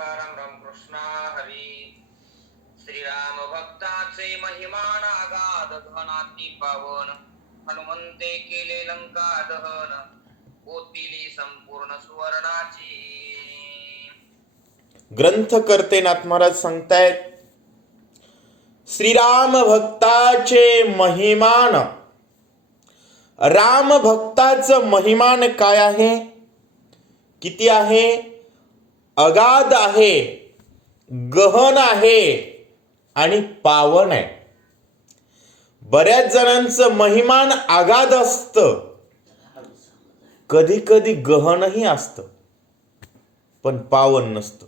तुकाराम रामकृष्ण हरी. श्रीराम भक्ताचे महिमान आगाध धनाती पावन. हनुमंते केले लंका दहन, पोतिली संपूर्ण सुवर्णाची. ग्रंथकर्ते नाथ महाराज सांगतायत, श्रीराम भक्ताचे महिमान. राम भक्ताचं महिमान काय आहे? किती आहे? अगाध आहे, गहन आहे आणि पावन आहे. बऱ्याच जणांचं महिमान अगाध असतं, कधी कधी गहनही असतं, पण पावन नसतं.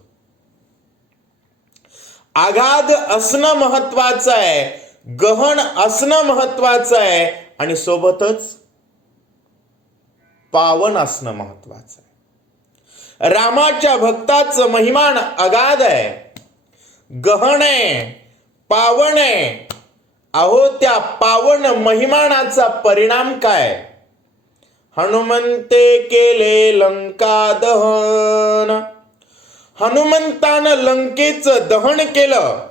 अगाध असणं महत्वाचं आहे, गहन असणं महत्वाचं आहे आणि सोबतच पावन असणं महत्वाचं आहे. रामाच्या भक्ताचं महिमान अगाध आहे, गहन आहे, पावन आहे. अहो, त्या पावन महिमानाचा परिणाम काय? हनुमंते केले लंका दहन. हनुमंतानं लंकेचं दहन केलं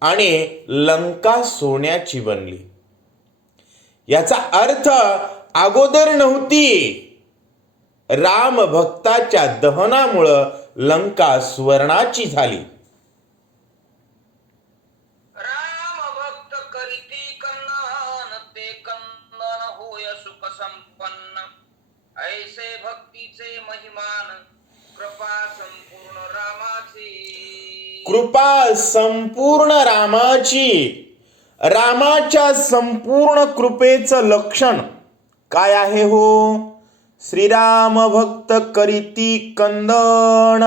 आणि लंका सोन्याची बनली. याचा अर्थ अगोदर नव्हती. राम भक्ताच्या दहनामुळं लंका सुवर्णाची झाली. राम भक्त करीती कंदन, ते कंदन होय सुख संपन्न. ऐसे भक्तीचे महिमान, कृपा संपूर्ण रामाची. कृपा संपूर्ण रामाची. रामाच्या संपूर्ण कृपेचं लक्षण काय आहे हो? श्रीराम भक्त करीती कंदन.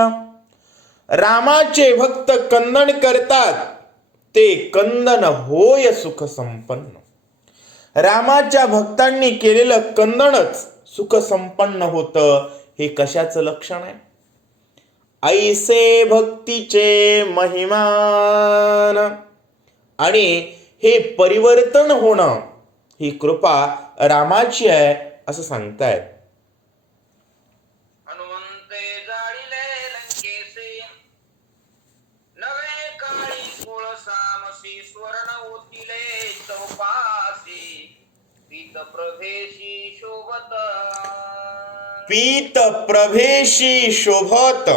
रामाचे भक्त कंदन करतात, ते कंदन होय सुख संपन्न. रामाच्या भक्तांनी केलेलं कंदनच सुख संपन्न होतं. हे कशाचं लक्षण आहे? ऐसे भक्तीचे महिमान. आणि हे परिवर्तन होणं, ही कृपा रामाची आहे असं सांगतायत. हनुमंते जाळिले लंकेसे, नवे काळी कोळसामसी. स्वर्ण ओतिले चौपासी, पीत प्रभेशी शोभत. पीत प्रभेशी शोभत.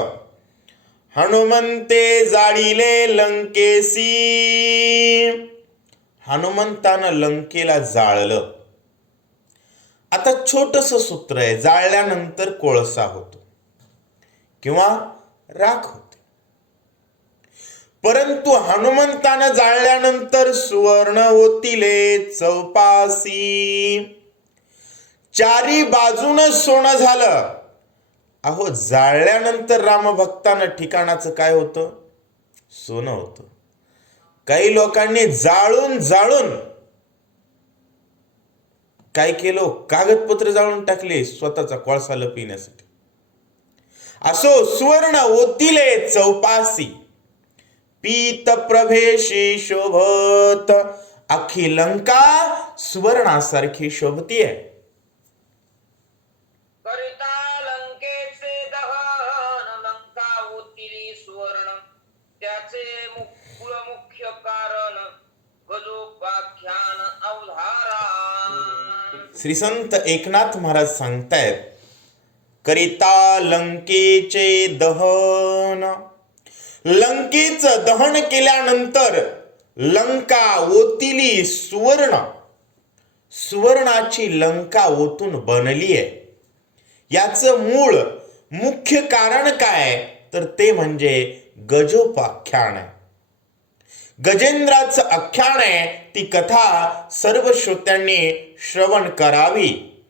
हनुमंते जाळिले लंकेसी. हनुमंतानं लंकेला जाळलं. आता छोटस सूत्र आहे, जाळल्यानंतर कोळसा होतो किंवा राख होते. परंतु हनुमंतानं जाळल्यानंतर सुवर्ण ओतिले चौपासी. चारी बाजूनं सोनं झालं. अहो, जाळल्यानंतर रामभक्तानं ठिकाणाचं काय होतं? सोनं होतं. काही लोकांनी जाळून जाळून काय केलं? कागदपत्र जाळून टाकले स्वतःचा कोळसा लपविण्यासाठी. असो, सुवर्ण ओतिले चौपासी, पीत प्रभेशी शोभत. अख्खी लंका सुवर्णासारखी शोभतीये. करिता लंकेचे दहन, लंका ओतिली सुवर्ण. त्याचे मुख्य कारण, गजोपाख्यान अवधारा. श्री संत एकनाथ महाराज सांगतायत, करिता लंकेचे दहन. लंकेचं दहन केल्यानंतर लंका ओतिली सुवर्ण. सुवर्णाची लंका ओतून बनली आहे. याचं मूळ मुख्य कारण काय? तर ते म्हणजे गजोपाख्यान आहे. गजेंद्राचं आख्यान आहे. ती कथा सर्व श्रोत्यांनी श्रवण करावी.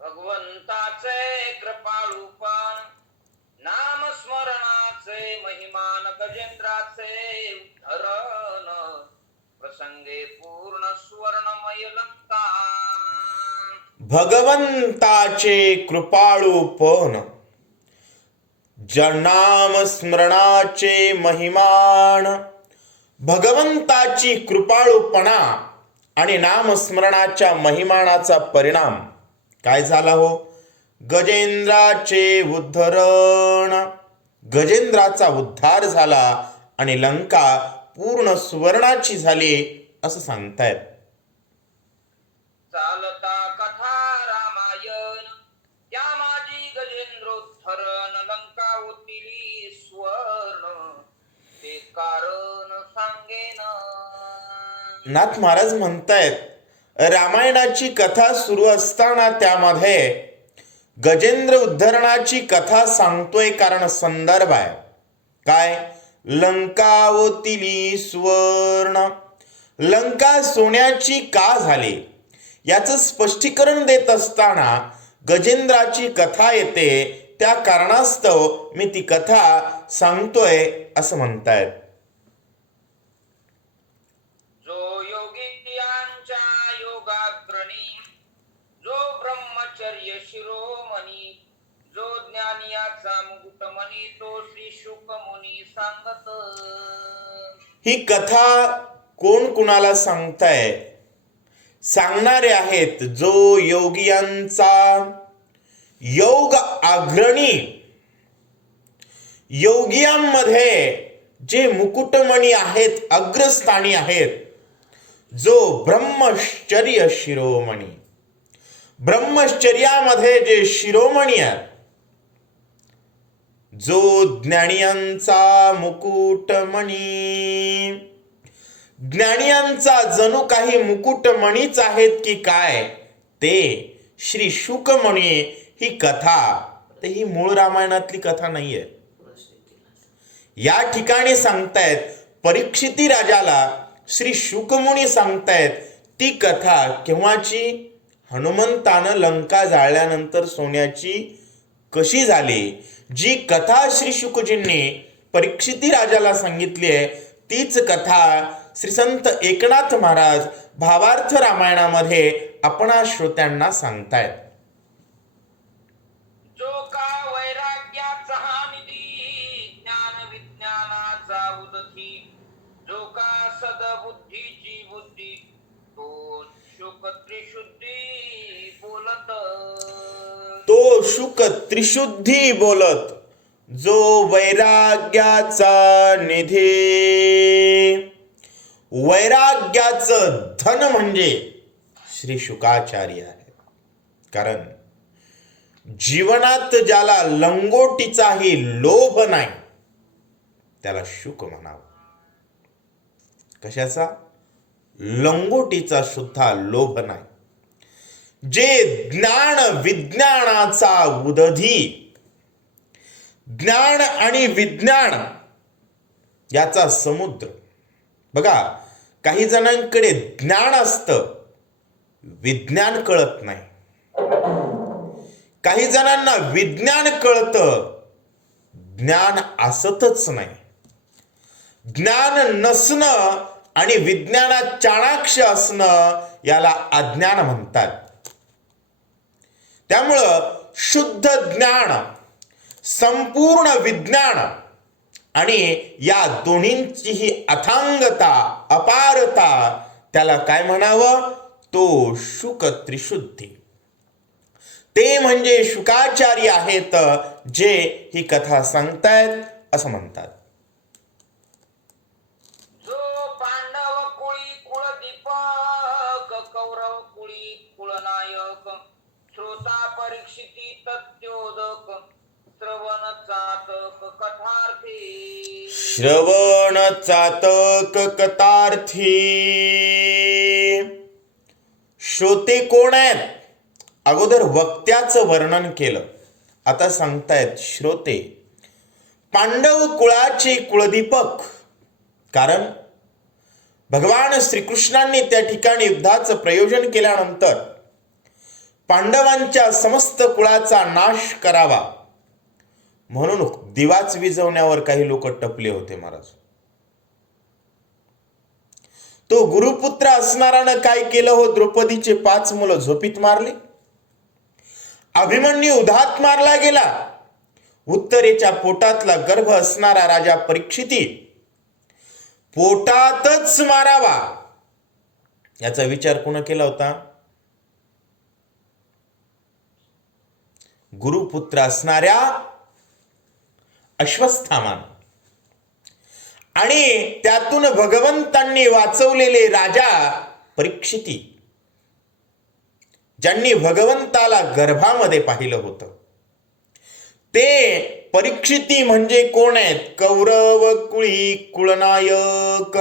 भगवंताचे कृपाळूपण, नाम स्मरणाचे महिमान. गजेंद्राचे धरण, प्रसंगे पूर्ण सुवर्णमय लंका. भगवंताचे कृपाळूपण, नाम स्मरणाचे महिमान. भगवंताची कृपाळूपणा आणि नामस्मरणाच्या महिमानाचा परिणाम काय झाला हो? गजेंद्राचे उद्धरण. गजेंद्राचा उद्धार झाला आणि लंका पूर्ण सुवर्णाची झाली असं सांगतायत. चालता कथा रामायण त्या माझी गजेंद्रोद्धरण लंका होतील स्वर्ण ते कारण सांगेन. नाथ महाराज म्हणतायत रामायणाची कथा सुरू असताना त्यामध्ये गजेंद्र उद्धरणाची कथा सांगतोय, कारण संदर्भ आहे काय? लंकावतीली सुवर्ण, लंका सोन्याची का झाली याचं स्पष्टीकरण देत असताना गजेंद्राची कथा येते. त्या कारणास्तव मी ती कथा सांगतोय असं म्हणतायत. जो योगियांच्या योगाग्रणी, जो ब्रह्मचर्य शिरोमणी, जो ज्ञानियाचा मुकुटमणी, तो श्री शुक मुनी सांगत. ही कथा कोण कुणाला सांगताय? सांगणारे आहेत जो योगियांचा योग अग्रणी, योगियांमध्ये जे मुकुटमणी आहेत, अग्रस्थानी आहेत, जो ब्रह्मचर्य शिरोमणी, ब्रह्मचर्यामध्ये जे शिरोमणी आहेत, जो ज्ञानियांचा मुकुटमणी, ज्ञानियांचा जणू काही मुकुटमणीच आहेत की काय, ते श्री शुकमणी ही कथा, तर ही मूळ रामायणातली कथा नाहीये. या ठिकाणी सांगतायत परीक्षिती राजाला श्री शुकमुनी सांगतायत ती कथा केव्हाची? हनुमंतानं लंका जाळल्यानंतर सोन्याची कशी झाली, जी कथा श्री शुकजींनी परीक्षिती राजाला सांगितली आहे, तीच कथा श्री संत एकनाथ महाराज भावार्थ रामायणामध्ये आपणा श्रोत्यांना सांगतायत. जो का वैराग्याचा निधी, ज्ञान विज्ञानाचा उदधी, जो का सदबुद्धीची बुद्धी, तो शुक त्रिशुद्धी बोलत. तो शुक त्रिशुद्धी बोलत, जो वैराग्याचा निधी. वैराग्याचं धन म्हणजे श्री शुकाचार्य आहे. कारण जीवनात ज्याला लंगोटीचाही लोभ नाही त्याला शुक म्हणावं. कशाचा? लंगोटीचा सुद्धा लोभ नाही. जे ज्ञान विज्ञानाचा उदधी, ज्ञान आणि विज्ञान याचा समुद्र. बघा, काही जणांकडे ज्ञान असतं, विज्ञान कळत नाही. काही जणांना विज्ञान कळतं, ज्ञान असतच नाही. ज्ञान नसणं आणि विज्ञानात चाणाक्ष असणं याला अज्ञान म्हणतात. त्यामुळं शुद्ध ज्ञान, संपूर्ण विज्ञान आणि या दोन्हींचीही अथांगता, अपारता, त्याला काय म्हणावं? तो शुक त्रिशुद्धी. ते म्हणजे शुकाचार्य आहेत जे ही कथा सांगतायत असं म्हणतात. जो पांडव कुळी कुळदीपक, कौरव कुळी कुळनायक, श्रोता परीक्षिती तत्योदक, श्रवण चातक कथार्थी. श्रवण चातक कथार्थी. श्रोते कोण आहेत? अगोदर वक्त्याचं वर्णन केलं, आता सांगतायत श्रोते. पांडव कुळाचे कुळदीपक, कारण भगवान श्रीकृष्णांनी त्या ठिकाणी युद्धाचं प्रयोजन केल्यानंतर पांडवांच्या समस्त कुळाचा नाश करावा म्हणून दिवाच विझवण्यावर काही लोक टपले होते महाराज. तो गुरुपुत्र असणारानं काय केलं हो? द्रौपदीचे 5 मुलं झोपीत मारले. अभिमन्यू उधात मारला गेला. उत्तरेच्या पोटातला गर्भ असणारा राजा परीक्षिती पोटातच मारावा याचा विचार कोण केला होता? गुरुपुत्र असणाऱ्या अश्वस्थामान आणि त्यातून भगवंतांनी वाचवलेले राजा परीक्षिती, ज्यांनी भगवंताला गर्भामध्ये पाहिलं होतं, ते परीक्षिती म्हणजे कोण आहेत? कौरव कुळी कुळनायक,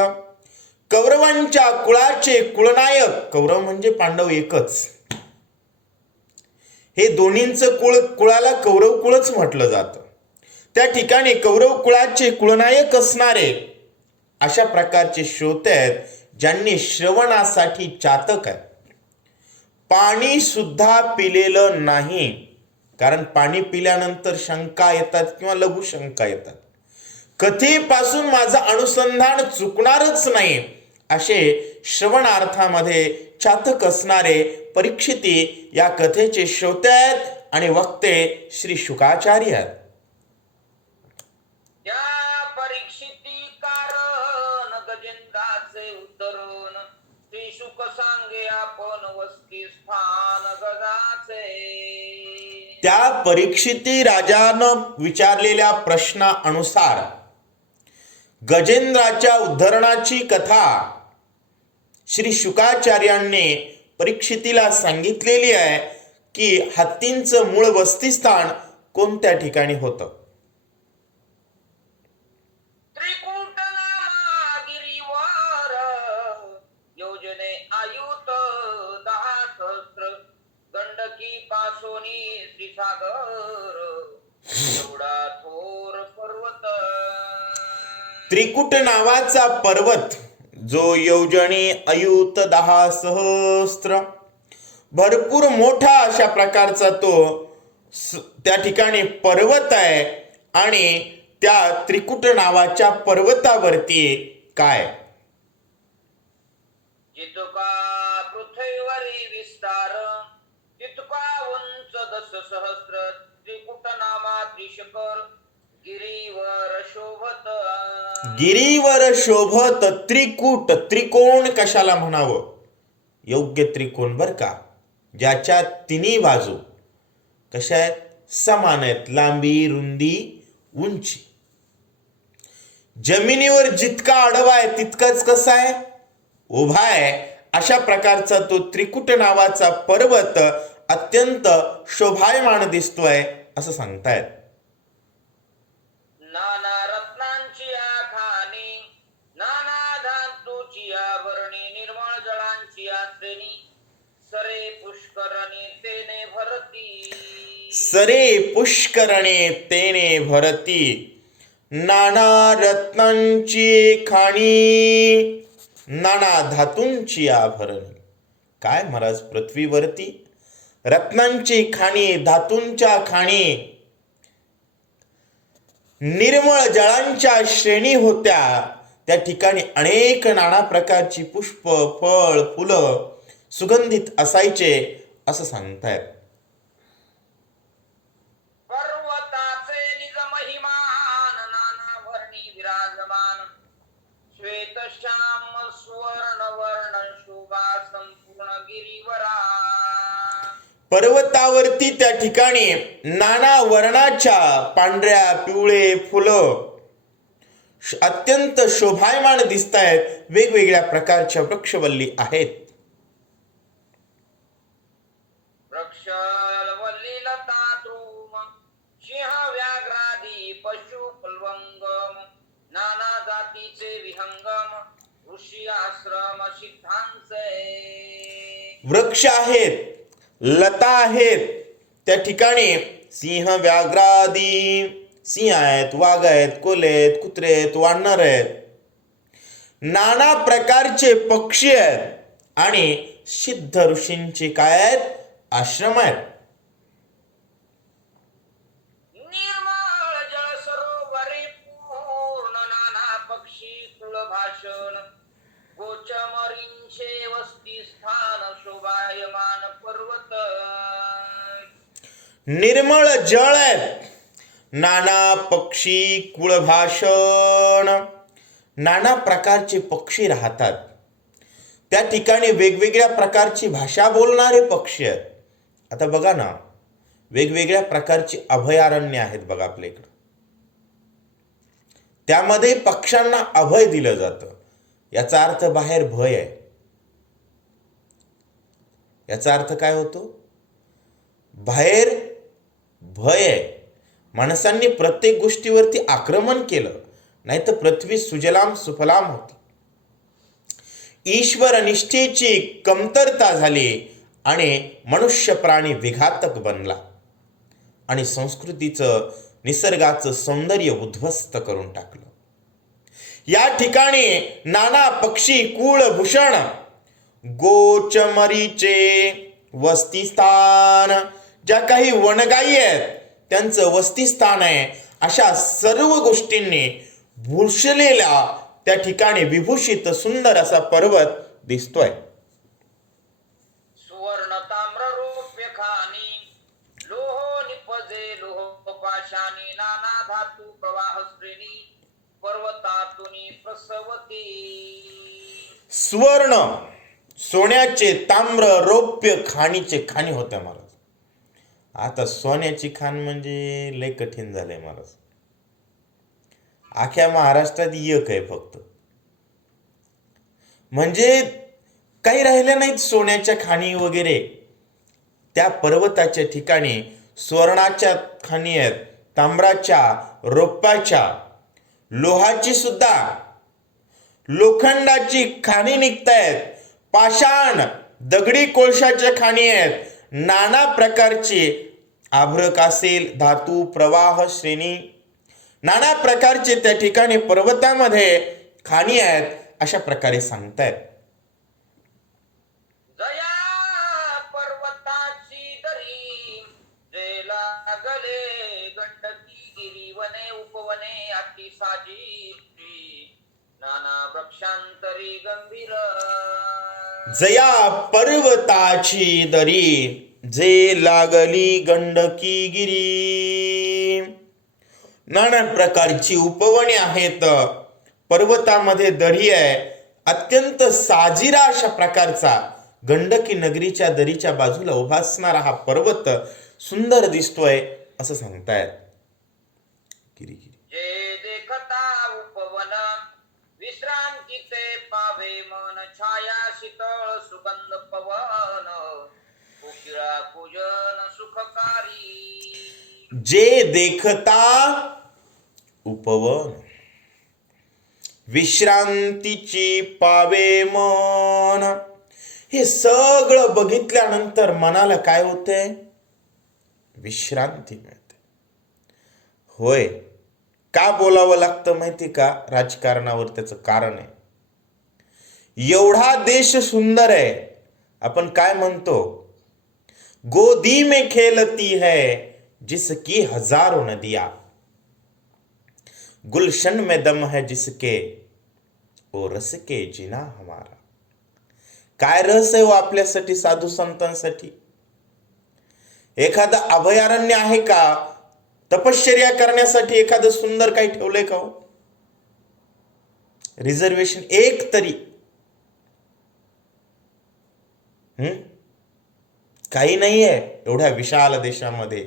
कौरवांच्या कुळाचे कुळनायक. कौरव म्हणजे पांडव एकच, हे दोन्हींचं कुळाला कौरव कुळच म्हटलं जातं. त्या ठिकाणी कौरव कुळाचे कुळनायक असणारे अशा प्रकारचे श्रोते आहेत, ज्यांनी श्रवणासाठी चातक आहेत. पाणी सुद्धा पिलेलं नाही, कारण पाणी पिल्यानंतर शंका येतात किंवा लघु शंका येतात. कथेपासून माझं अनुसंधान चुकणारच नाही असे श्रवणार्थामध्ये चातक असणारे परीक्षिती या कथेचे श्रोते आहेत आणि वक्ते श्री शुकाचार्य आहेत. त्या परीक्षिती कारण गजेंद्राचे उद्धरण, श्री शुक सांगे आपण वस्ती स्थान गजाचे. त्या परीक्षिती राजानं विचारलेल्या प्रश्नानुसार गजेंद्राच्या उद्धरणाची कथा श्री शुकाचार्यांनी परीक्षितीला सांगितलेली आहे की हत्तींचं मूळ वस्तीस्थान कोणत्या ठिकाणी होतं. त्रिकूट गिरीवर योजने आयुत 10 सहस्र, गंडकी पासोनी श्रीसागर एवढा थोर पर्वत. त्रिकुट नावाचा पर्वत जो योजने अयुत 10 सहस्त्र, भरपूर मोठा अशा प्रकारचा तो त्या ठिकाणी पर्वत आहे. आणि त्या त्रिकुट नावाच्या पर्वतावरती काय? जितका पृथ्वीवरी विस्तार, तितका उंच 10 सहस्र. त्रिकुट नामा त्रिशकर, गिरीवर शोभत. गिरीवर शोभत. त्रिकूट, त्रिकोण कशाला म्हणावं? योग्य त्रिकोण बर का, ज्याच्या तिन्ही बाजू कशा आहेत? समान आहेत, लांबी, रुंदी, उंची. जमिनीवर जितका आडवा आहे तितकाच कसा आहे? उभा आहे. अशा प्रकारचा तो त्रिकुट नावाचा पर्वत अत्यंत शोभायमान दिसतोय असं सांगतायत. नाना रत्नांची आखानी, नाना धातूची आभरणी, निर्मळ जळांची श्रेणी, सरे पुष्करणी तेने भरती. सरे पुष्करणे तेने भरती. नाना रत्नांची खाणी, नाना धातूंची आभरणी. काय महाराज? पृथ्वीवरती रत्नांची खाणी, धातूंच्या खाणी, निर्मळ जळांच्या श्रेणी होत्या. त्या ठिकाणी अनेक नाना प्रकारची पुष्प, फळ, फुलं सुगंधित असायचे असं सांगतायत. पर्वताचे निज महिमान, नाना वर्णी विराजमान, श्वेत श्याम सुवर्ण वर्ण शोभा संपूर्ण गिरीवरा. पर्वतावरती त्या ठिकाणी नाना वर्णाच्या पांढऱ्या पिवळे फुलं अत्यंत शोभायमान दिसत आहेत. वेगवेगळ्या प्रकारच्या वृक्षवल्ली आहेत. वृक्षवल्ली लता द्रुम, सिंह व्याघ्रादी पशु प्लवंगम, नाना जातीचे विहंगम, ऋषी आश्रम सिद्धांचे. वृक्ष आहेत, लता आहेत, त्या ठिकाणी सिंह व्याघ्रादी, सिंह आहेत, वाघ आहेत, कोल्हे आहेत, कुत्रे आहेत, वानर आहेत, नाना प्रकारचे पक्षी आहेत आणि सिद्ध ऋषींचे काय आहेत? आश्रम आहेत. निर्मळ जल सरोवरे पूर्ण, नाना पक्षी कुळ भाषण, गोचमरींचे वस्ती स्थान, शोभायमान पर्वत. निर्मळ जळ आहेत, नाना पक्षी कुळभाषण, नाना प्रकारचे पक्षी राहतात. त्या ठिकाणी वेगवेगळ्या प्रकारची भाषा बोलणारे पक्षी आहेत. आता बघा ना, वेगवेगळ्या प्रकारची अभयारण्य आहेत बघा आपल्या इकडं. त्यामध्ये पक्ष्यांना अभय दिलं जातं. याचा अर्थ बाहेर भय आहे. याचा अर्थ काय होतो? बाहेर भय आहे. माणसांनी प्रत्येक गोष्टीवरती आक्रमण केलं, नाही तर पृथ्वी सुजलाम सुफलाम होती. ईश्वर निष्ठेची कमतरता झाली आणि मनुष्य प्राणी विघातक बनला आणि संस्कृतीचं, निसर्गाचं सौंदर्य उद्ध्वस्त करून टाकलं. या ठिकाणी नाना पक्षी कुळभूषण गोचमरीचे वस्तीस्थान, ज्या काही वनगायी आहेत त्यांचं वस्तीस्थान आहे. अशा सर्व गोष्टींनी भूषलेला त्या ठिकाणी विभूषित सुंदर असा पर्वत दिसतोय. सुवर्ण ताम्र रौप्य खानी लोह निपजे लोह पाशानी नाना धातू प्रवाह श्रेणी पर्वतातुनी प्रसवती. सुवर्ण, सोन्याचे, ताम्र, रौप्य खाणीचे खाणी होत्या महाराज. आता सोन्याची खाण म्हणजे लय कठीण झालंय महाराज. अख्ख्या महाराष्ट्रात एक आहे फक्त, म्हणजे काही राहिल्या नाहीत सोन्याच्या खाणी वगैरे. त्या पर्वताच्या ठिकाणी सुवर्णाच्या खाणी आहेत, तांब्राच्या, रौप्याच्या, लोहाची सुद्धा, लोखंडाची खाणी निघतायत, पाषाण दगडी कोळशाच्या खाणी आहेत, नाना प्रकारचे आभ्रक असेल, धातू प्रवाह श्रेणी, नाना प्रकारचे त्या ठिकाणी पर्वतामध्ये खाणी आहेत. अशा प्रकारे सांगतायत. जया पर्वताची दरी जे लागले गंडकी गिरी वने उपवने अतिसाजी नाना वृक्षांतरी गंभीर. जया पर्वताची दरी जे लागली गंडकी गिरी. नाना प्रकारची उपवने आहेत, पर्वतामध्ये दरी आहे. अत्यंत साजिरा अशा प्रकारचा गंडकी नगरीच्या दरीच्या बाजूला उभा असणारा हा पर्वत सुंदर दिसतोय असं सांगतायत. जे देखता उपवन विश्रांती ते पावे मन छाया शीतळ सुगंध पवन कोकिळा पूजन सुखकारी. जे देखता उपवन विश्रांतीची पावे मन. हे सगळं बघितल्यानंतर मनाला काय होते? विश्रांती मिळते. होय, का बोलावं लागतं माहिती का? राजकारणावर त्याचं कारण आहे. एवढा देश सुंदर आहे, आपण काय म्हणतो? गोदी में खेलती है जिसकी हजारों नदियां, गुलशन में दम है जिसके ओ रस के जिना हमारा. काय रस आहे हो आपल्यासाठी, साधू संतांसाठी? एखादं अभयारण्य आहे का? तपश्चर्या करण्यासाठी एखादं सुंदर काही ठेवलंय का हो? रिझर्वेशन एक तरी? काही नाहीये एवढ्या विशाल देशामध्ये.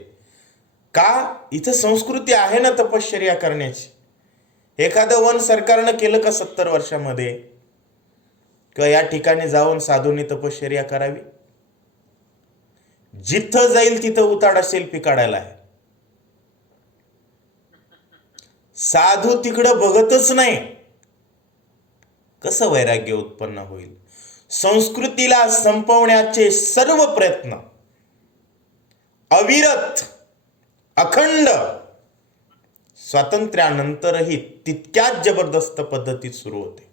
का? इथं संस्कृती आहे ना तपश्चर्या करण्याची. एखादं वन सरकारनं केलं का 70 वर्षामध्ये? किंवा या ठिकाणी जाऊन साधूंनी तपश्चर्या करावी? जिथं जाईल तिथं उताडा सेल्फी काढायला आहे. साधू तिकडं बघतच नाही. कसं वैराग्य उत्पन्न होईल? संस्कृतीला संपवण्याचे सर्व प्रयत्न अविरत, अखंड, स्वातंत्र्यानंतरही तितक्याच जबरदस्त पद्धतीत सुरू होते.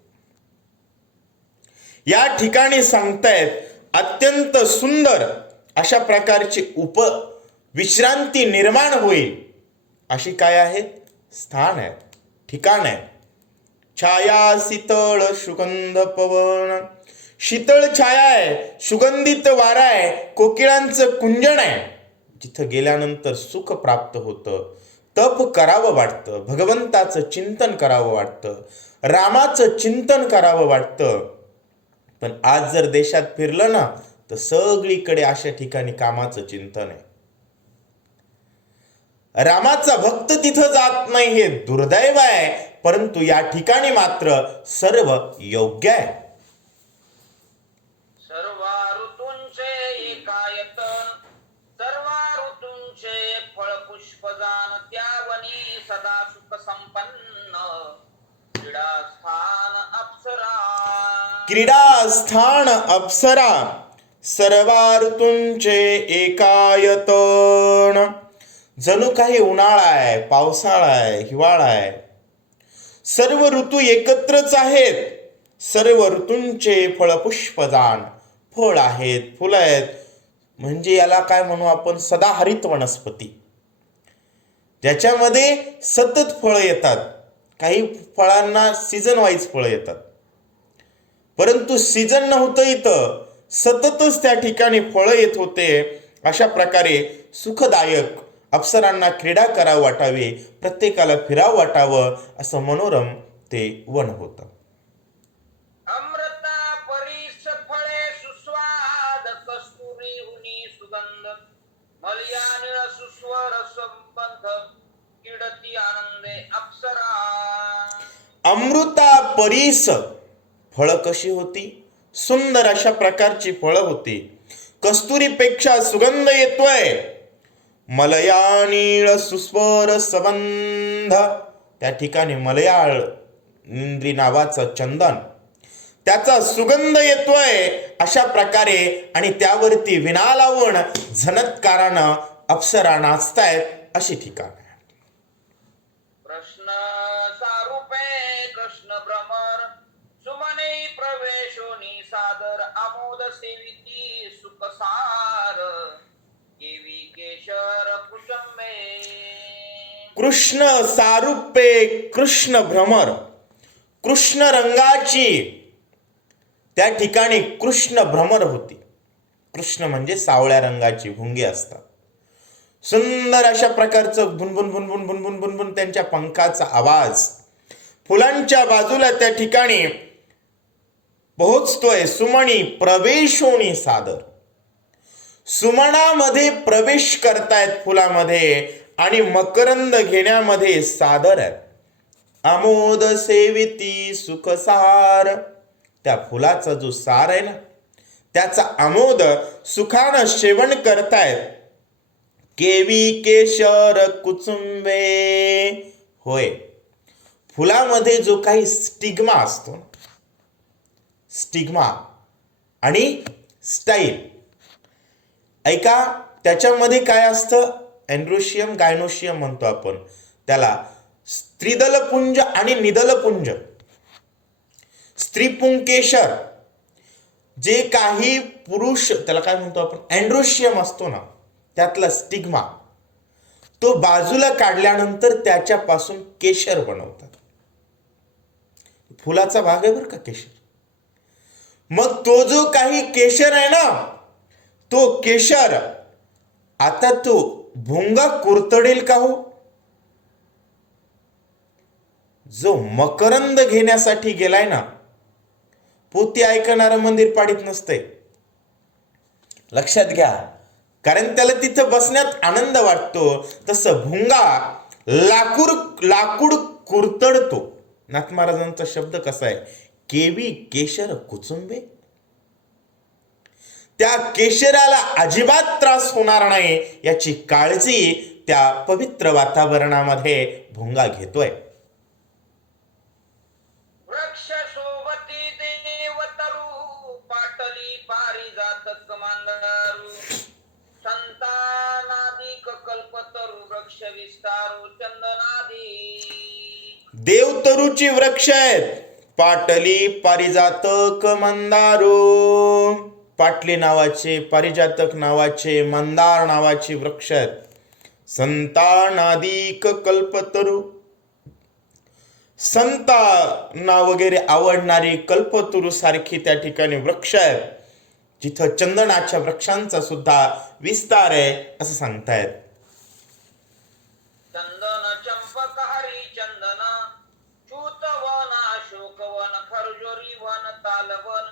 या ठिकाणी सांगतायत अत्यंत सुंदर अशा प्रकारची विश्रांती निर्माण होईल अशी काय आहे? स्थान आहे, ठिकाण आहे. छाया शीतळ सुगंध पवन. शीतळ छाया आहे, सुगंधित वारा आहे, कोकिळांचं कुंजन आहे. जिथं गेल्यानंतर सुख प्राप्त होतं, तप करावं वाटतं, भगवंताचं चिंतन करावं वाटतं, रामाचं चिंतन करावं वाटतं. पण आज जर देशात फिरलं ना तर सगळीकडे अशा ठिकाणी कामाचं चिंतन आहे. रामाचा भक्त तिथं जात नाही, हे दुर्दैव आहे. परंतु या ठिकाणी मात्र सर्व योग्य आहे. सर्व ऋतूंचे एकायतन, सर्व ऋतूंचे फळ पुष्पदान, त्यावनी सदा सुख संपन्न, क्रीडास्थान अप्सरा. क्रीडास्थान अप्सरा, सर्व ऋतूंचे एकायतन. जणू काही उन्हाळा आहे, पावसाळा आहे, हिवाळा आहे, सर्व ऋतू एकत्रच आहेत. सर्व ऋतूंचे फळपुष्पदान, फळ आहेत, फुलं आहेत, म्हणजे याला काय म्हणू आपण, सदाहरित वनस्पती, ज्याच्यामध्ये सतत फळं येतात. काही फळांना सीझन वाईज फळं येतात, परंतु सीझन नव्हतं इथं, सततच त्या ठिकाणी फळं येत होते. अशा प्रकारे सुखदायक, अप्सरांना क्रीडा करावं वाटावे, प्रत्येकाला फिरावं वाटावं, असं मनोरम ते वन होतं. अमृता परीस फळे सुस्वाद, कस्तुरी हुनी सुगंध, मलिया निळ सुस्वर संबंध, किडती आनंदे अप्सरा. अमृता परीस फळं कशी होती, सुंदर अशा प्रकारची फळं होती. कस्तुरीपेक्षा सुगंध येतोय. मलया नीळ सुस्वर संबंध, त्या ठिकाणी मलयाळ इंद्री नावाचं चंदन, त्याचा सुगंध येतोय. अशा प्रकारे आणि त्यावरती विना लावून झनत्कारानं अप्सरा नाचतायत, अशी ठिकाण आहे. कृष्ण सारूपे कृष्ण भ्रमर, सुमने प्रवेशोनी सादर, आमोद सेविती सुखसार, केवी केशर कुचंबे. कृष्ण सारूपे कृष्ण भ्रमर, कृष्ण रंगाची त्या ठिकाणी कृष्ण भ्रमर होती. कृष्ण म्हणजे सावळ्या रंगाची भुंगे असतात. सुंदर अशा प्रकारचं भुनभुन भुनभुन भुनभुन भुनभुन त्यांच्या पंखाचा आवाज फुलांच्या बाजूला त्या ठिकाणी पोहोचतोय. सुमणी प्रवेशोनी सादर, सुमणामध्ये प्रवेश करतायत फुलामध्ये आणि मकरंद घेण्यामध्ये सादर आहेत. आमोद सेविती सुखसार, त्या फुलाचा जो सार आहे ना, त्याचा आमोद सुखानं सेवन करतायत. केवी केशर कुचुंबे, होय, फुलामध्ये जो काही स्टिग्मा असतो, स्टिग्मा आणि स्टाईल, ऐका, त्याच्यामध्ये काय असतं, एंड्रोशियम गायनोशियम म्हणतो आपण त्याला. स्त्रीदलपुंज आणि निदलपुंज, स्त्रीपुंकेशर, जे काही पुरुष, त्याला काय म्हणतो आपण, अँड्रोशियम असतो ना, त्यातला स्टिग्मा, तो बाजूला काढल्यानंतर त्याच्यापासून केशर बनवतात. फुलाचा भाग आहे बरं का केशर. मग तो जो काही केशर आहे ना, तो केशर आता तो भुंगा कुरतडेल का हो? जो मकरंद घेण्यासाठी गेलाय ना, पोती ऐकणारं मंदिर पाडीत नसतंय, लक्षात घ्या. कारण त्याला तिथं बसण्यात आनंद वाटतो. तसं भुंगा लाकूड कुरतडतो. नाथ महाराजांचा शब्द कसा आहे, केवी केशर कुचुंबे. त्या केशराला अजिबात त्रास होणार नाही याची काळजी त्या पवित्र वातावरणामध्ये भुंगा घेतोय. वृक्ष सोबती देवतरू, पाटली पारिजातक मांदारू, संतानादिक कल्पतरू, वृक्ष विस्तारू चंदनादी. देवतरूची वृक्ष आहेत, पाटली पारिजातक मंदारू, पाटली नावाचे, पारिजातक नावाचे, मंदार नावाची वृक्ष आहेत. संतानादिक कल्पतरू, संतांना वगैरे आवडणारी कल्पतरू सारखी त्या ठिकाणी वृक्ष आहेत, जिथं चंदनाच्या वृक्षांचा सुद्धा विस्तार आहे, असं सांगतायत. चंदन चंपक हरी चंदन, च्यूतवन अशोकवन, खरजोरी वन तालवन,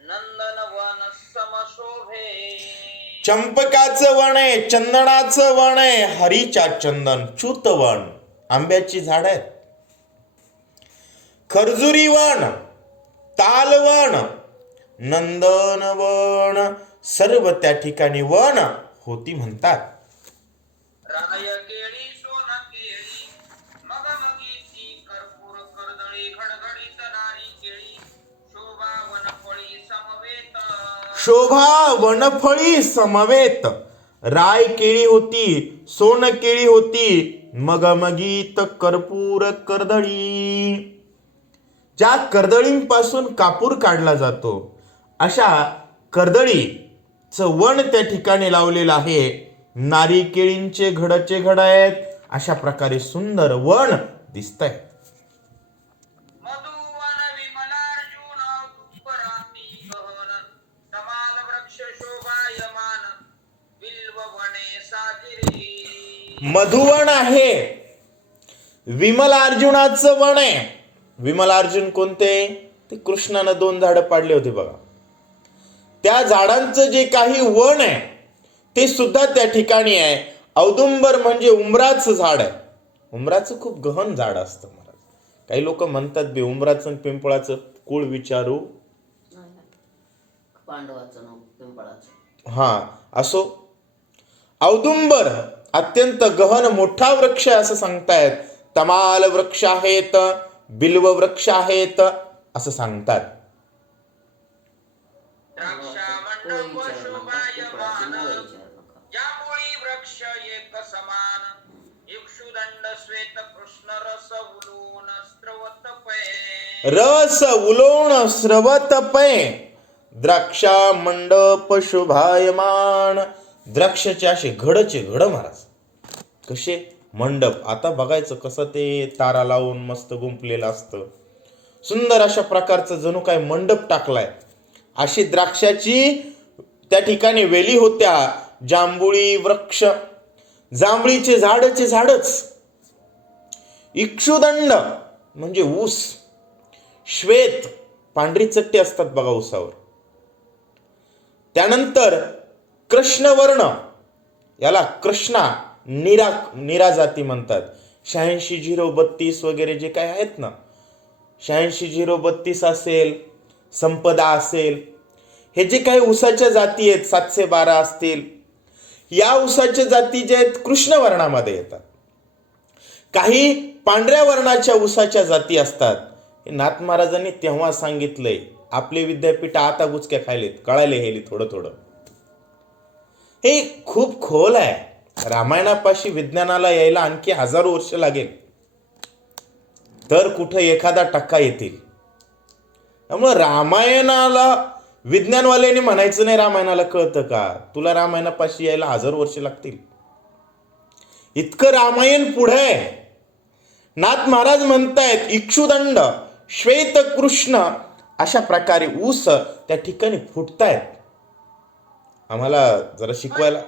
नंदनवन समशोभे. चंपकाचं वन आहे, चंदनाचं वन आहे, हरीच्या चंदन, च्यूतवन आंब्याची झाड आहेत, खरजुरी वन, तालवन, नंदनवन, सर्व त्या ठिकाणी वन होती म्हणतात. राय केळी सोन केळी मग मगीची कर्पूर कर्दळी घडघडीत नारी केळी शोभा वनफळी समवेत. शोभा वनफळी समवेत. राय केळी होती, सोन केळी होती, मगमगीत कर्पूर कर्दळी. ज्या कर्दळींपासून कापूर काढला जातो अशा कर्दळीचं वन त्या ठिकाणी लावलेलं आहे. नारिकेळींचे घडचे घड आहेत. अशा प्रकारे सुंदर वन दिसतंय. मधुवन विमलार्जुन दुप्पराती गहन तमाल वृक्ष शोभायमान बिल्व वने सागिरी. मधुवन आहे, विमलार्जुनाचं वन आहे. विमलार्जुन कोणते? ते कृष्णानं 2 झाडं पाडले होते बघा. त्या झाडांचं जे काही वन आहे ते सुद्धा त्या ठिकाणी आहे. औदुंबर म्हणजे उंबराचं झाड आहे. उंबराचं खूप गहन झाड असतं महाराज. काही लोक म्हणतात बे उंबराचं आणि पिंपळाचं कुळ विचारू. पांडवाचं पिंपळाचं. हा असो. औदुंबर अत्यंत गहन मोठा वृक्ष असं सांगतायत. तमाल वृक्ष आहेत, बिल्व वृक्ष आहेत असं सांगतात. द्राक्षामंडप शोभायमान जांभुळी वृक्ष एक समान इक्षुदंड श्वेत कृष्ण रस उलून स्रवत पै. रस उलोण स्रवत पै. द्राक्षा मंडप शोभायमान. द्राक्षाचे असे घडचे घड महाराज. कसे? मंडप. आता बघायचं कसं ते तारा लावून मस्त गुंपलेलं असतं. सुंदर अशा प्रकारचं जणू काय मंडप टाकलाय. अशी द्राक्षाची त्या ठिकाणी वेली होत्या. जांभुळी वृक्ष, जांभळीचे झाडच. इक्षुदंड म्हणजे ऊस. श्वेत पांढरी चट्टी असतात बघा ऊसावर. त्यानंतर कृष्णवर्ण, याला कृष्णा निरा जाती म्हणतात. 86-032 वगैरे जे काय आहेत ना, 86-032 असेल, संपदा असेल, हे जे काही ऊसाच्या जाती आहेत 712 असतील, या ऊसाच्या जाती जे आहेत कृष्णवर्णामध्ये येतात. काही पांढऱ्या वर्णाच्या ऊसाच्या जाती असतात. हे नाथ महाराजांनी तेव्हा सांगितलंय. आपले विद्यापीठ आता गुचक्या खायलेत, कळाले हे थोडं. हे खूप खोल आहे. रामायणापाशी विज्ञानाला यायला आणखी 1000 वर्ष लागेल तर कुठं एखादा टक्का येतील. त्यामुळे रामायणाला विज्ञानवाल्याने म्हणायचं नाही रामायणाला कळतं का, तुला रामायणापाशी यायला 1000 वर्ष लागतील. इतकं रामायण पुढे आहे. नाथ महाराज म्हणतायत इक्षुदंड श्वेत कृष्ण अशा प्रकारे ऊस त्या ठिकाणी फुटतायत. आम्हाला जरा शिकवायला.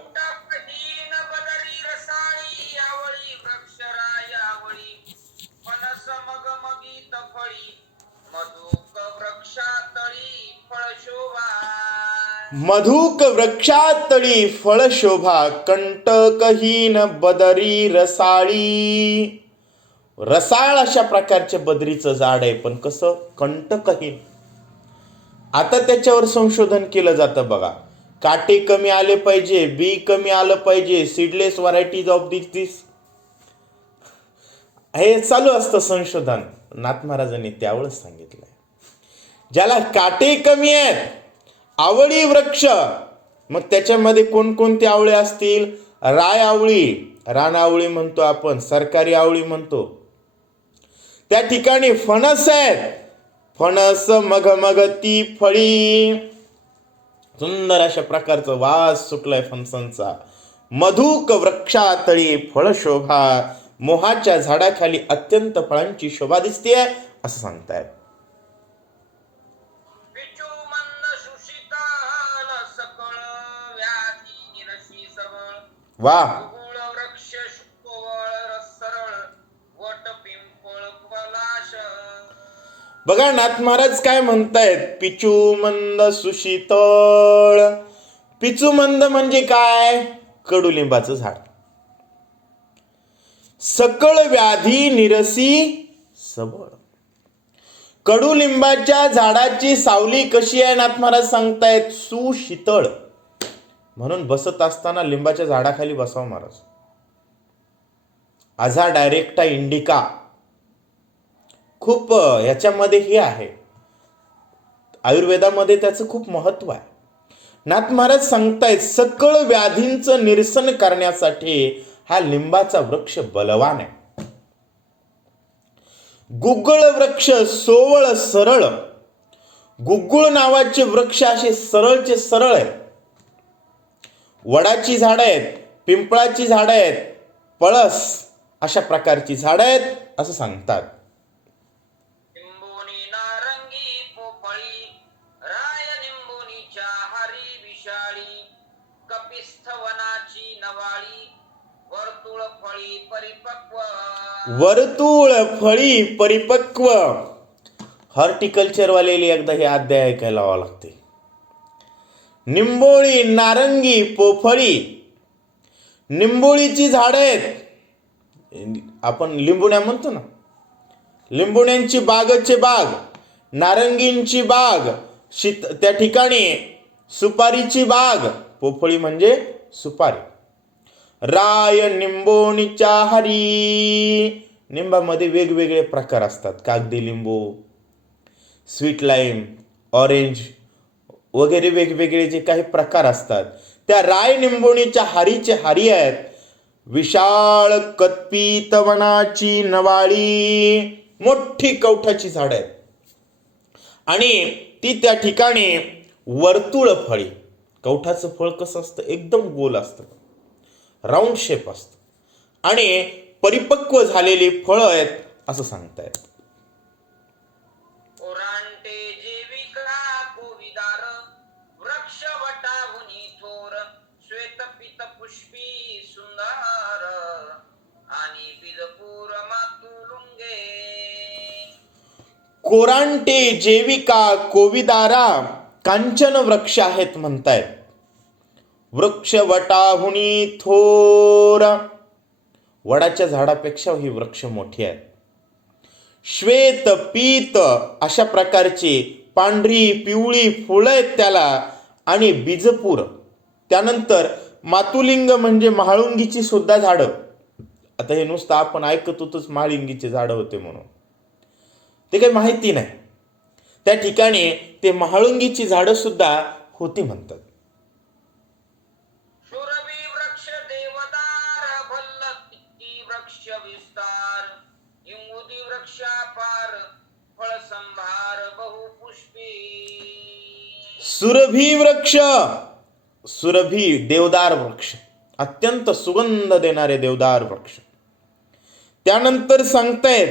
मधुक वृक्षातळी फळ शोभा कंटकहीन बदरी रसाळी. रसाळ अशा प्रकारचे बदरीचं झाड आहे, पण कसं कंटकहीन. आता त्याच्यावर संशोधन केलं जातं बघा. काटे कमी आले पाहिजे, बी कमी आलं पाहिजे, सीडलेस व्हरायटीज ऑफ दिस हे चालू असतं संशोधन. नाथ महाराजांनी त्यावेळेस सांगितलंय. ज्याला काटे कमी आहेत, आवळी वृक्ष, मग त्याच्यामध्ये कोणकोणती आवळे असतील? राय आवळी, रान आवळी म्हणतो आपण, सरकारी आवळी म्हणतो. त्या ठिकाणी फणस आहेत, फणस मगमगती फळी. सुंदर अशा प्रकारचा वास सुटलाय फणसांचा. मधुक वृक्षातळी फळ शोभा. मोहाच्या झाडाखाली अत्यंत फळांची शोभा दिसते असं सांगतायत. वा. बघा नाथ महाराज काय म्हणतायत. पिचू मंद सुशीतळ. पिचू मंद म्हणजे काय? कडुलिंबाचं झाड. सकळ व्याधी निरसी सबळ. कडुलिंबाच्या झाडाची सावली कशी आहे नाथ महाराज सांगतायत, सुशीतळ. म्हणून बसत असताना लिंबाच्या झाडाखाली बसावं महाराज. आझा डायरेक्टा इंडिका खूप याच्यामध्ये हे आहे, आयुर्वेदामध्ये त्याचं खूप महत्व आहे. नाथ महाराज सांगतायत सकळ व्याधींचं निरसन करण्यासाठी हा लिंबाचा वृक्ष बलवान आहे. गुग्गळ वृक्ष सोवळ सरळ. गुग्गुळ नावाचे वृक्ष असे सरळचे सरळ आहेत. वडाची झाडं आहेत, पिंपळाची झाडं आहेत, पळस अशा प्रकारची झाडं आहेत असं सांगतात. लिंबोनी नारंगी पोफळी, राय लिंबोनीच्या हरी विशाळी, कपिस्थ वनाची नवाळी, वर्तुळ फळी परिपक्व. वर्तुळ फळी परिपक्व. हॉर्टिकल्चर वालेली एकदा हे अध्याय ऐकायला लावावं लागते. निंबोळी नारंगी पोफळी, निंबोळीची झाड आहेत. आपण लिंबुण्या म्हणतो ना, लिंबुण्यांची बागचे बाग, नारंगींची बाग, त्या ठिकाणी सुपारीची बाग. पोफळी म्हणजे सुपारी. राय निंबोणीच्या हरी. निंबामध्ये वेगवेगळे प्रकार असतात. कागदी लिंबू, स्वीट लाईम, ऑरेंज वगैरे वेगवेगळे जे काही प्रकार असतात त्या राय निंबोणीच्या हरीचे हरी आहेत. विशाळ कत्पित वनाची नवाळी. मोठी कवठाची झाड आहेत आणि ती त्या ठिकाणी वर्तुळ फळी. कवठाचं फळ कसं असतं, एकदम गोल असतं, राऊंड शेप असतं आणि परिपक्व झालेली फळं आहेत असं सांगतायत. ओरांटे जेविका कोविदार, वृक्ष वटाहुनी थोर, श्वेत पीत पुष्पी सुंदर, आणि बीजपूर मातुलुंगे. कोरांटे जेविका कोविदारा कांचन वृक्ष आहेत म्हणतायत. वृक्ष वटाहुनी थोर. वडाच्या झाडापेक्षा ही वृक्ष मोठी आहेत. श्वेत पीत अशा प्रकारची पांढरी पिवळी फुलं आहेत त्याला आणि बीजपूर. त्यानंतर मातुलिंग म्हणजे महाळुंगीची सुद्धा झाडं. आता हे नुसतं आपण ऐकत होतोच महाळुंगीची झाडं होते म्हणून, ते काही माहिती नाही. त्या ठिकाणी ते महाळुंगीची झाडं सुद्धा होती म्हणतात. सुरभी वृक्ष देवदार, भल्ल तिक्की वृक्ष विस्तार, इंगुदी वृक्षापार, फळ संभार बहुपुष्पी. सुरभी वृक्ष. सुरभी देवदार वृक्ष, अत्यंत सुगंध देणारे देवदार वृक्ष. त्यानंतर सांगतायत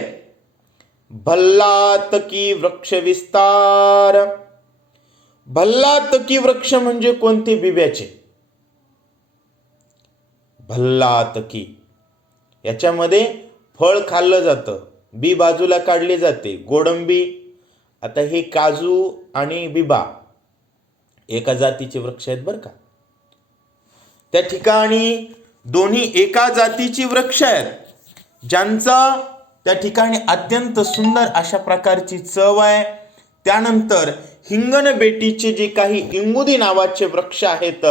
भल्लातकी वृक्ष विस्तार. भल्लातकी वृक्ष म्हणजे कोणते, बिब्याचे. भल्लातकी याच्यामध्ये फळ खाल्लं जातं, बी बाजूला काढली जाते, गोडंबी. आता हे काजू आणि बिबा एका जातीचे वृक्ष आहेत बरं का. त्या ठिकाणी दोन्ही एका जातीची वृक्ष आहेत, ज्यांचा त्या ठिकाणी अत्यंत सुंदर अशा प्रकारची चव आहे. त्यानंतर हिंगणबेटीचे जे काही इंगुदी नावाचे वृक्ष आहेत,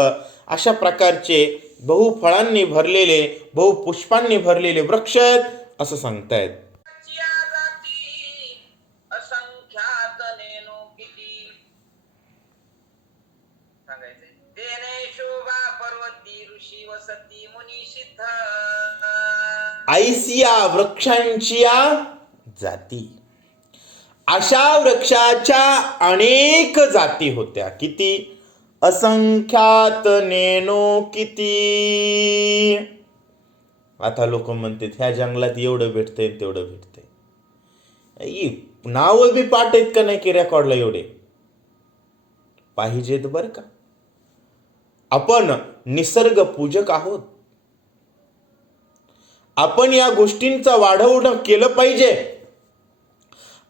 अशा प्रकारचे बहुफळांनी भरलेले, बहुपुष्पांनी भरलेले वृक्ष आहेत असं सांगतायत. असंख्यात नेनो किती सांगायचे. तेने शोभा पर्वती ऋषी वसती मुनी सिद्ध. ऐसिया वृक्षांच्या जाती. अशा वृक्षाच्या अनेक जाती होत्या. किती? असंख्यात नेनो किती. आता लोक म्हणतात ह्या जंगलात एवढं भेटतंय तेवढं भेटतंय. नाव बी पाठ आहेत का नाही की रेकॉर्डला एवढे पाहिजेत बरं का. आपण निसर्ग पूजक आहोत. आपण या गोष्टींचं वाढवणं केलं पाहिजे.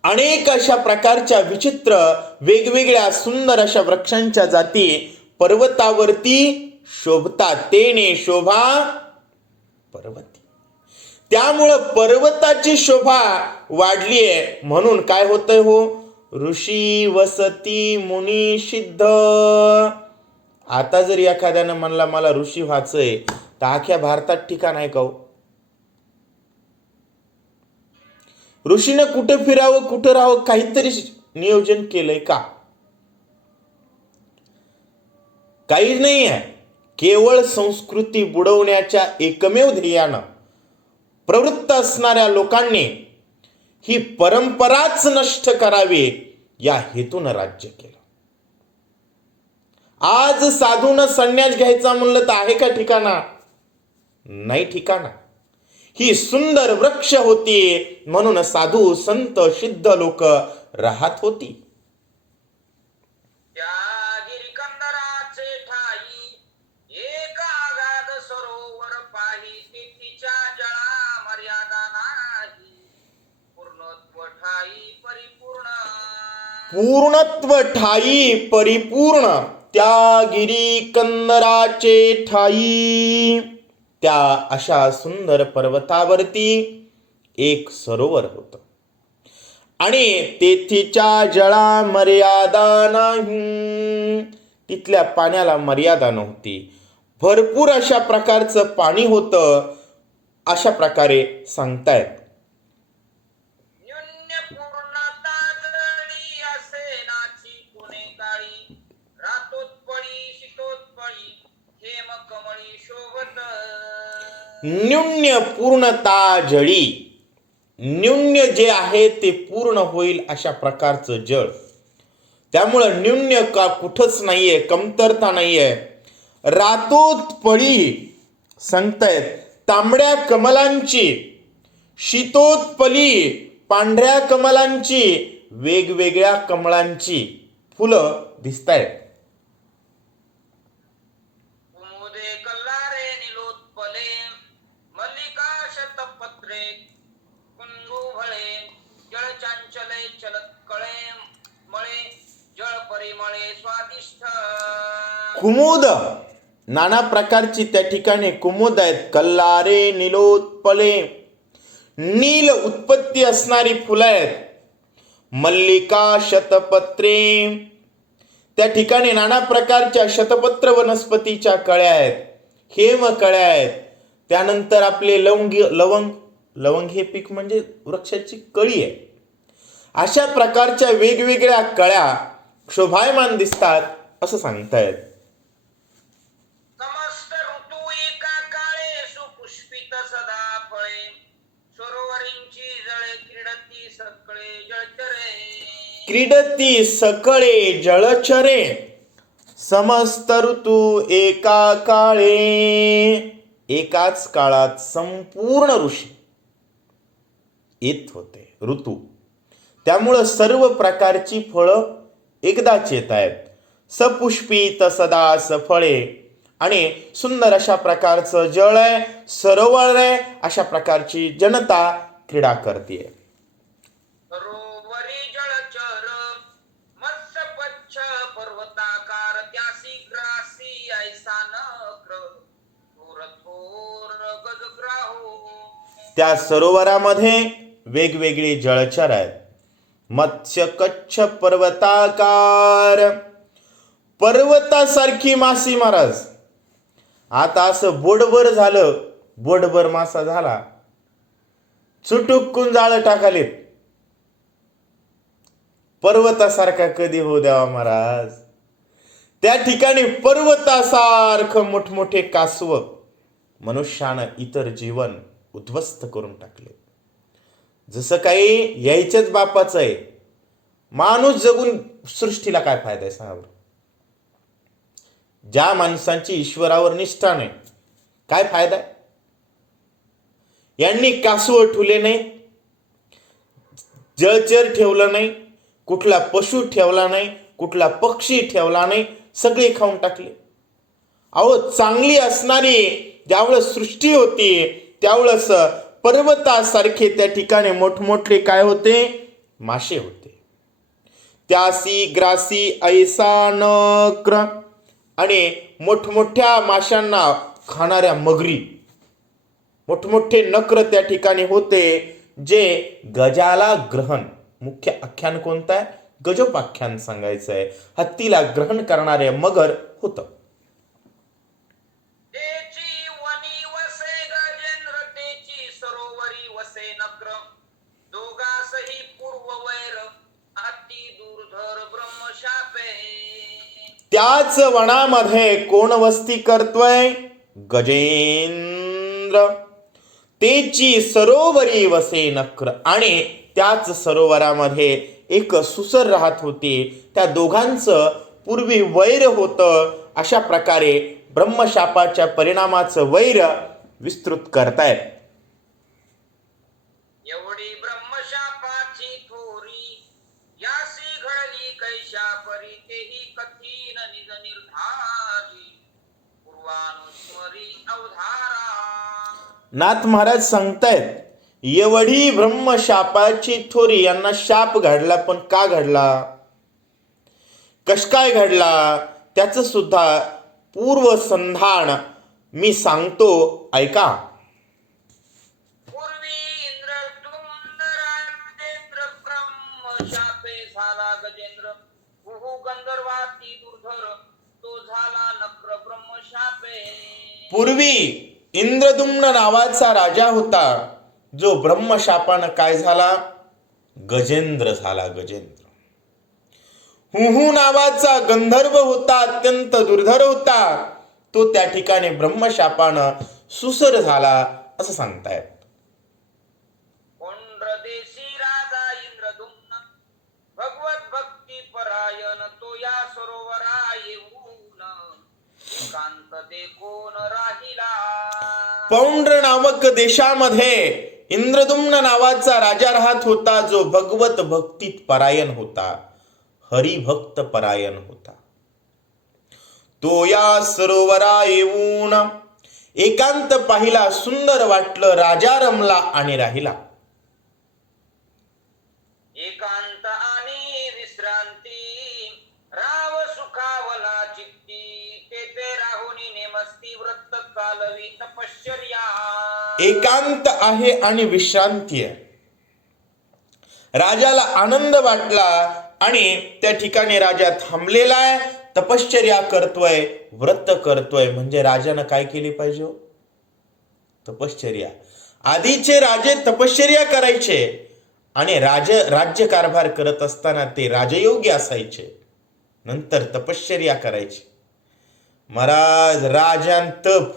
अनेक अशा प्रकारच्या विचित्र वेगवेगळ्या सुंदर अशा वृक्षांच्या जाती पर्वतावरती शोभतात. तेने शोभा पर्वती. त्यामुळं पर्वताची शोभा वाढलीये. म्हणून काय होतंय हो, ऋषी वसती मुनी सिद्ध. आता जर एखाद्यानं म्हणला मला ऋषी व्हायचंय तर अख्ख्या भारतात ठिकाण आहे का हो? ऋषीनं कुठं फिरावं कुठं राहावं काहीतरी नियोजन केलंय का? काहीच नाही आहे. केवळ संस्कृती बुडवण्याच्या एकमेव ध्येयानं प्रवृत्त असणाऱ्या लोकांनी ही परंपराच नष्ट करावी या हेतून राज्य केलं. आज साधून संन्यास घ्यायचा म्हणलं तर आहे का ठिकाणा? नाही ठिकाणा. ही सुंदर वृक्ष होती म्हणून साधू संत सिद्ध लोक राहत होती. त्या गिरिकंदराचे ठाई एक आगाध सरोवर पाही तिच्या जळा मर्यादा नाही पूर्णत्व ठाई परिपूर्ण. पूर्णत्व ठाई परिपूर्ण त्या गिरिकंदराचे ठाई. त्या अशा सुंदर पर्वतावरती एक सरोवर होतं आणि तेथीच्या जळा मर्यादा नाही. तिथल्या पाण्याला मर्यादा नव्हती. भरपूर अशा प्रकारचं पाणी होतं. अशा प्रकारे सांगतायत. न्यून्य पूर्णता जळी असे नाची पुणे काळी रातोत्पळी शीतोत्पळी हेम कमळी शोभत. न्यून्य पूर्णता जळी. न्यून्य जे आहे ते पूर्ण होईल अशा प्रकारचं जळ. त्यामुळं न्यून्य का कुठंच नाहीये, कमतरता नाहीये. रातोत्पळी सांगतायत तांबड्या कमलांची, शीतोत्पली पांढऱ्या कमलांची, वेगवेगळ्या कमळांची फुलं दिसतायत. कुमुदे कल्लारे निलोत्पले मल्लिका शतपत्रे कुंदुभळे जळचांचले चलत कळे मळे जळ परिमळे स्वादिष्ट. कुमुद नाना प्रकारची त्या ठिकाणी कुमुद आहेत. कल्लारे निलोत्पले नील उत्पत्ती असणारी फुलं आहेत. मल्लिका शतपत्रे त्या ठिकाणी नाना प्रकारच्या शतपत्र वनस्पतीच्या कळ्या आहेत. हेम कळ्या आहेत. त्यानंतर आपले लवंग हे पीक म्हणजे वृक्षाची कळी आहे. अशा प्रकारच्या वेगवेगळ्या कळ्या शोभायमान दिसतात असं सांगतायत. समस्त ऋतू एका काळे सुपुष्पित सदा फळे सरोवरींची जळे क्रीडती सकळे जळचरे. क्रीडती सकळे जळचरे. समस्त ऋतू एका काळे. एकाच काळात संपूर्ण ऋषी येत होते ऋतू. त्यामुळं सर्व प्रकारची फळं एकदाच येत आहेत. सपुष्पित सदा सफळे आणि सुंदर अशा प्रकारचं जळ आहे, सरोवर आहे. अशा प्रकारची जनता क्रीडा करते. सरोवरी जळचर मत्स्यपच्छ पर्वताकार त्यासी ग्रासी ऐसा नक्र थोर थोर गजग्राहो. त्या सरोवरामध्ये वेगवेगळे जळचर आहेत. मत्स्य कच्छ पर्वताकार पर्वतासारखी मासी महाराज. आता असं बोटभर झालं, बोटभर मासा झाला, चुटुकून जाळं टाकालेत. पर्वतासारखा कधी होऊ द्यावा महाराज. त्या ठिकाणी पर्वतासारखं मोठमोठे कासव मनुष्यानं इतर जीवन उद्ध्वस्त करून टाकले. जसं काही यायच्याच बापाचं आहे. माणूस जगून सृष्टीला काय फायदा आहे सांगा बरं. ज्या माणसांची ईश्वरावर निष्ठा नाही काय फायदा आहे. यांनी कासव ठेवले नाही, जळचर ठेवलं नाही, कुठला पशु ठेवला नाही, कुठला पक्षी ठेवला नाही, सगळे खाऊन टाकले. अहो चांगली असणारी ज्यावेळेस सृष्टी होती त्यावेळेस पर्वतासारखे त्या ठिकाणी मोठमोठे काय होते, मासे होते. त्यासी ग्रासी ऐसा नक्र आणि मोठमोठ्या माशांना खाणाऱ्या मगरी, मोठमोठे नक्र त्या ठिकाणी होते जे गजाला ग्रहण. मुख्य आख्यान कोणतं आहे? गजोपाख्यान सांगायचंय. हत्तीला ग्रहण करणारे मगर होतं. तेची वनी वसे गजेंद्र, तेची सरोवरी वसे नक्र. दोघासही पूर्व वैर, अति दुर्धर ब्रह्मशापे. त्याच वनामध्ये कोण वस्ती करतोय? गजेंद्र. तेची सरोवरी वसे नक्र. आणि त्याच सरोवरामध्ये एक सुसर राहत होती. त्या दोघांचं पूर्वी वैर होतं. अशा प्रकारे ब्रह्मशापाच्या परिणामाचं वैर विस्तृत करतायत. एवढी ब्रह्मशापाची थोरी, यासी घडली कैशा परी. तेही कठीण निज निर्धारी, पूर्वानुस्मरी अवधारा. नाथ महाराज सांगतायत एवढी ब्रह्मशापाची थोरी. यांना शाप घडला, पण का घडला, कश काय घडला, त्याचं सुद्धा पूर्वसंधान मी सांगतो, ऐका. पूर्वी इंद्रद्युम्न राजेंद्र, ब्रह्मशापे झाला गजेंद्र. कुहू गंधर्वाती दुर्धर, तो झाला नक्र ब्रह्मशापे. पूर्वी इंद्रदुम्न नावाचा राजा होता, जो ब्रह्मशापानं काय झाला, गजेंद्र झाला. गजेंद्र. हुहू नावाचा गंधर्व होता, अत्यंत दुर्धर होता, तो त्या ठिकाणी ब्रह्मशापानं सुसर झाला असं सांगतायत. देशी राजा इंद्रदुम्न, भगवत भक्ती परायण. तो या सरोवरा येऊन, एकांत देखून राहिला. पौंड्र नामक देशामध्ये इंद्रदुम्न नावाचा राजा राहत होता, जो भगवत भक्तीत परायण होता, हरिभक्त परायण होता. तो या सरोवरा येऊन एकांत पाहिला, सुंदर वाटलं, राजा रमला आणि राहिला. एकांत आणि विश्रांती, राव सुखावला चित्ती. तेथे राहुनी नेमस्ती, व्रत कालवी तपश्चर्या. एकांत आहे आणि विश्रांती आहे. राजाला आनंद वाटला आणि त्या ठिकाणी राजा थांबलेला आहे, तपश्चर्या करतोय, व्रत करतोय. म्हणजे राजानं काय केली पाहिजे, तपश्चर्या. आधीचे राजे तपश्चर्या करायचे आणि राज्य कारभार करत असताना ते राजयोगी असायचे, नंतर तपश्चर्या करायची. महाराज राजान तप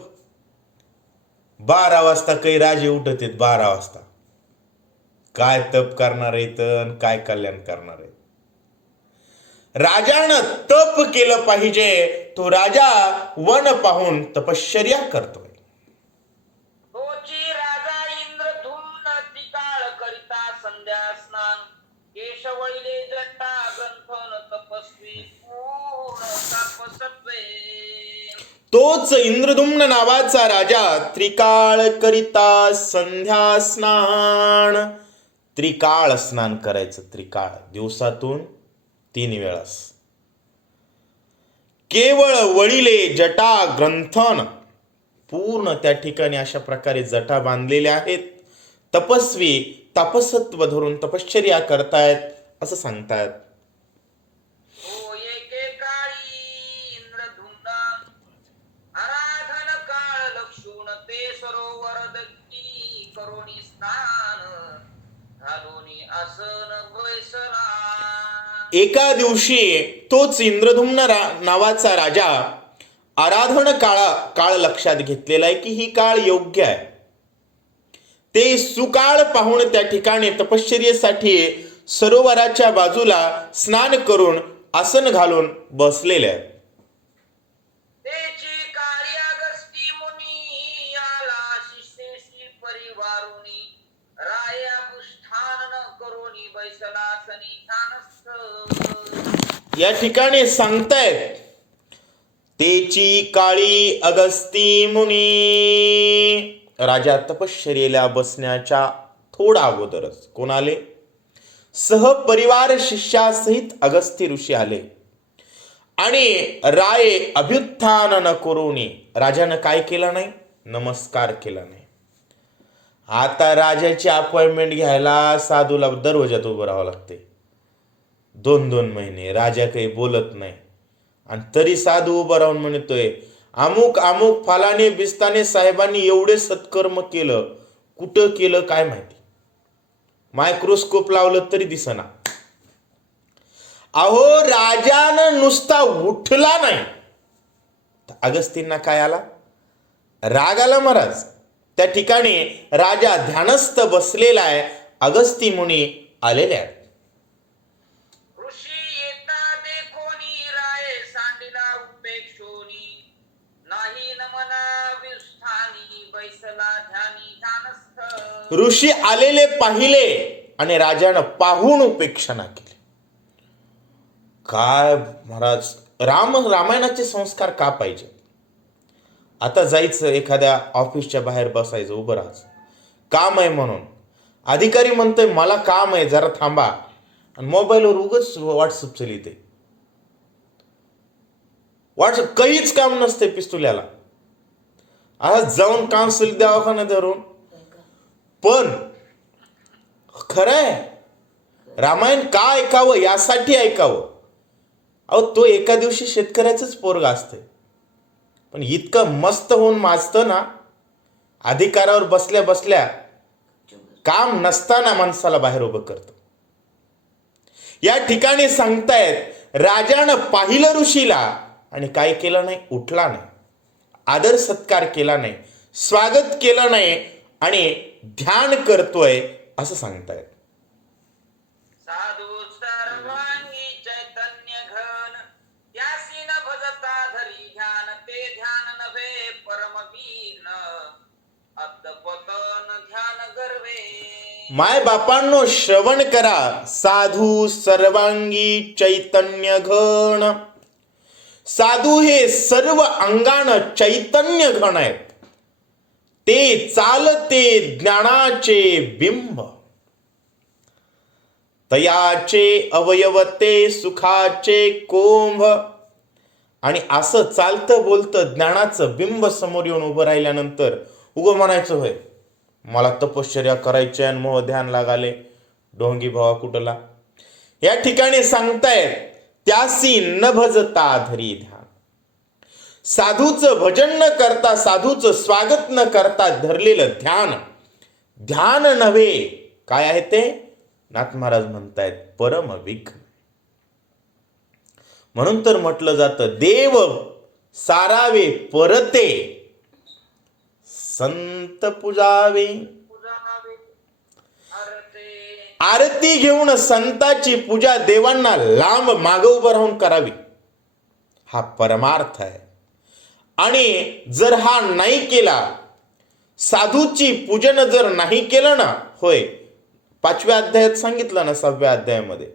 12 वाजता काही राजे उठत आहेत. 12 वाजता काय तप करणार आहेत, काय कल्याण करणार आहेत. राजानं तप केलं पाहिजे. तो राजा वन पाहून तपश्चर्या करतोय. तोची राजा इंद्रधुम्न, त्रिकाळ करिता संध्या स्नान. केशवळीले जटा ग्रंथन, तपस्वी पूर्ण तापसत्वे. तोच इंद्रदुम्न नावाचा राजा त्रिकाळ करिता संध्या स्नान. त्रिकाळ स्नान करायचं. त्रिकाळ दिवसातून 3 वेळास. केवळ वळीले जटा ग्रंथन, पूर्ण त्या ठिकाणी अशा प्रकारे जटा बांधलेल्या आहेत. तपस्वी तापसत्व धरून तपश्चर्या करतायत असं सांगतायत. तो एकेकाळी इंद्रधुम्न, आराधन काळ लक्षून. ते सरोवर दत्ती करोनी स्नान, घालोनी आसन वैसला. एका दिवशी तोच इंद्रदुम्न नावाचा राजा आराधन काळ लक्षात घेतलेला आहे की ही काळ योग्य आहे. ते सुकाळ पाहून त्या ठिकाणी तपश्चर्येसाठी सरोवराच्या बाजूला स्नान करून आसन घालून बसलेले आहेत. तेची काळी अगस्ती मुनी, आला शिष्येशी परिवारुनी. राया पुष्ठान न करोनी, बैसलासनी ध्यानस्थ. या ठिकाणी सांगतायत तेची काळी अगस्ती मुनी. राजा तपश्चर्येला बसण्याच्या थोडा अगोदरच कोण आले, सहपरिवार शिष्यासहित अगस्ती ऋषी आले. आणि राये अभ्युत्थान न करोनी, राजानं काय केलं नाही, नमस्कार केला नाही. आता राजाची अपॉइंटमेंट घ्यायला साधूला दरवाजात उभं राहावं लागते. 2-2 महिने राजा काही बोलत नाही, आणि तरी साधू उभं राहून म्हणतोय, अमुक अमुक फलाने बिस्ताने साहेबांनी एवढे सत्कर्म केलं. कुठं केलं काय माहिती, मायक्रोस्कोप लावलं तरी दिसना. अहो, राजानं नुसता उठला नाही, अगस्तींना काय आला, राग आला महाराज. त्या ठिकाणी राजा ध्यानस्थ बसलेला आहे, अगस्ती मुनी आलेले आहेत. ऋषी येता देखोनी राये सांडिला उपेक्षोनी नाही न मना विस्थानी बैसला ध्यानी ध्यानस्थ. ऋषी आलेले पाहिले आणि राजानं पाहून उपेक्षणा केली. काय महाराज, रामायणाचे संस्कार का पाहिजे. आता जायचं एखाद्या ऑफिसच्या बाहेर बसायचं, उभं राहायचं, काम आहे म्हणून. अधिकारी म्हणतोय मला काम आहे जरा थांबा, आणि मोबाईलवर उगाच व्हॉट्सअप चलिते. व्हॉट्सअप काहीच काम नसते पिस्तुल्याला. आज जाऊन काउन्सिल दवाखाना धरून. पण खरंय, रामायण का ऐकावं, यासाठी ऐकावं. अहो, तो एका दिवशी शेतकऱ्याचंच पोरगा असते, पण इतकं मस्त होऊन माजतं ना, अधिकारावर बसल्या बसल्या काम नसताना माणसाला बाहेर उभं करतं. या ठिकाणी सांगतायत राजानं पाहिलं ऋषीला आणि काय केलं नाही, उठला नाही, आदर सत्कार केला नाही, स्वागत केलं नाही आणि ध्यान करतोय असं सांगतायत. साधू सर्वांगी चैतन्य घन त्यासी न भजता धरी ध्यान ते ध्यान नव्हे परम विघ्न अद्दपतन ध्यान गर्वे. माय बापांनो, श्रवण करा. साधू सर्वांगी चैतन्य घन. साधू हे सर्व अंगानं चैतन्य घन आहेत. ते चालते ज्ञानाचे बिंब, तयाचे अवयवते सुखाचे कोंभ. आणि असं चालतं बोलतं ज्ञानाचं बिंब समोर येऊन उभं राहिल्यानंतर उगं म्हणायचं, होय मला तपश्चर्या करायची आणि मोह ध्यान लागाले, डोंगी भावा कुठला. या ठिकाणी सांगतायत त्यासी न भजता धरी ध्यान. साधूचं भजन न करता, साधूचं स्वागत न करता धरलेलं ध्यान, ध्यान नव्हे काय आहे ते, नाथ महाराज म्हणतायत परम विघ्न. म्हणून तर म्हटलं जातं, देव सारावे परते संत पूजावे. आरती घेऊन संताची पूजा देवांना लांब मागे उभं राहून करावी, हा परमार्थ आहे. आणि जर हा नाही केला, साधूची पूजन जर नाही केलं ना, होय 5व्या अध्यायात सांगितलं ना, 6व्या अध्यायामध्ये,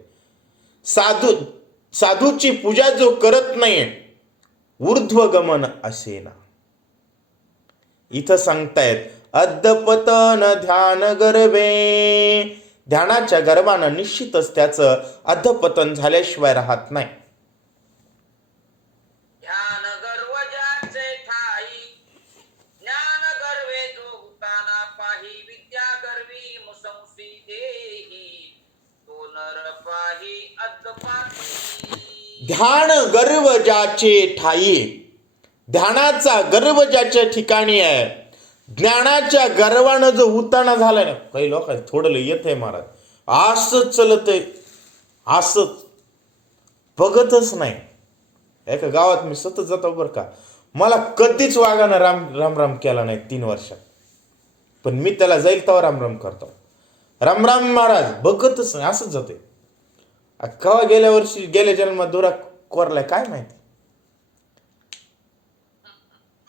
साधूची पूजा जो करत नाही ऊर्ध्वगमन असेना. इथं सांगतायत अद्दपतन ध्यान गर्भे. ध्यानाच्या गर्भानं निश्चितच त्याचं अधपतन झाल्याशिवाय राहत नाही. ध्यान गर्व ज्याचे ठाई ज्ञान गर्वे जो हुताना पाही विद्या गर्वी मुसमुसी देही तो नर पाही अद्दपाती. ध्यान गर्व ज्याचे ठाई, ध्यानाचा गर्व ज्याच्या ठिकाणी आहे, ज्ञानाच्या गर्वानं जो उताना झाला ना, काही लोक थोडं येत महाराज, असंच चलतंय, असंच बघतच नाही. एका गावात मी सतत जातो बरं का, मला कधीच वागानं राम राम केला नाही 3 वर्षात, पण मी त्याला जाईल तेव्हा राम करतो. राम महाराज बघतच नाही, असंच जाते. केव्हा गेल्या वर्षी गेल्या जन्मात दोरा कोरलाय काय माहिती.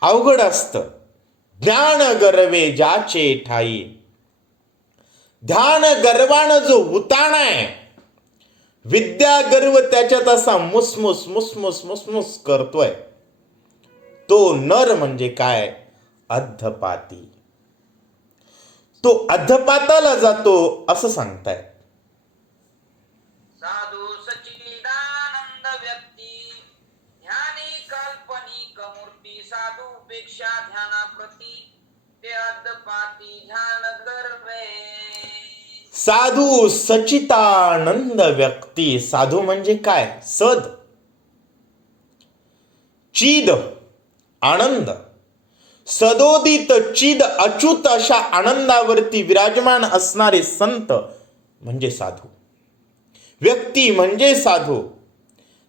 अवघड असतं. ध्यान गर्वे ज्याचे ठाई, ध्यान गर्वानं जो उताण आहे, विद्या गर्व त्याच्यात असा मुसमुस मुसमुस मुसमुस करतोय, तो नर म्हणजे काय, अधपाती. तो अधपाताला जातो असं सांगताय. साधू सच्चिदानंद व्यक्ती ध्यानी काल्पनिक मूर्ती साधू पेक्षा ध्याना प्रती ते अद्दपाती ध्यान गर्वे. साधू सचितानंद व्यक्ती. साधू म्हणजे काय? सद, चिद, आनंद. सदोदित चिद अच्युत अशा आनंदावरती विराजमान असणारे संत म्हणजे साधू. व्यक्ती म्हणजे साधू.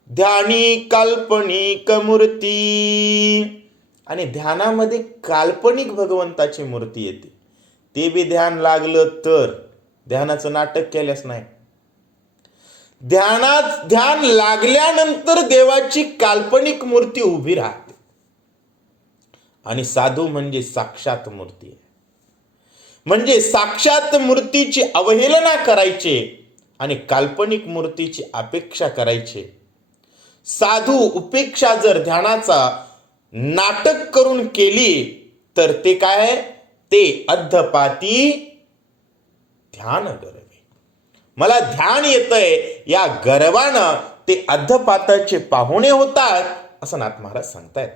ध्यानी काल्पनिक मूर्ती. आणि ध्यानामध्ये काल्पनिक भगवंताची मूर्ती येते. ते बी ध्यान लागलं तर, ध्यानाचं नाटक केल्यास नाही. ध्यान लागल्यानंतर देवाची काल्पनिक मूर्ती उभी राहते. आणि साधू म्हणजे साक्षात मूर्ती आहे. म्हणजे साक्षात मूर्तीची अवहेलना करायचे आणि काल्पनिक मूर्तीची अपेक्षा करायचे. साधू उपेक्षा जर ध्यानाचा नाटक करून केली तर ते काय? ते अद्धपाती ध्यान गर्वे. मला ध्यान येतंय या गर्वानं ते अद्धपाताचे पाहुणे होतात असं नाथ महाराज सांगतायत.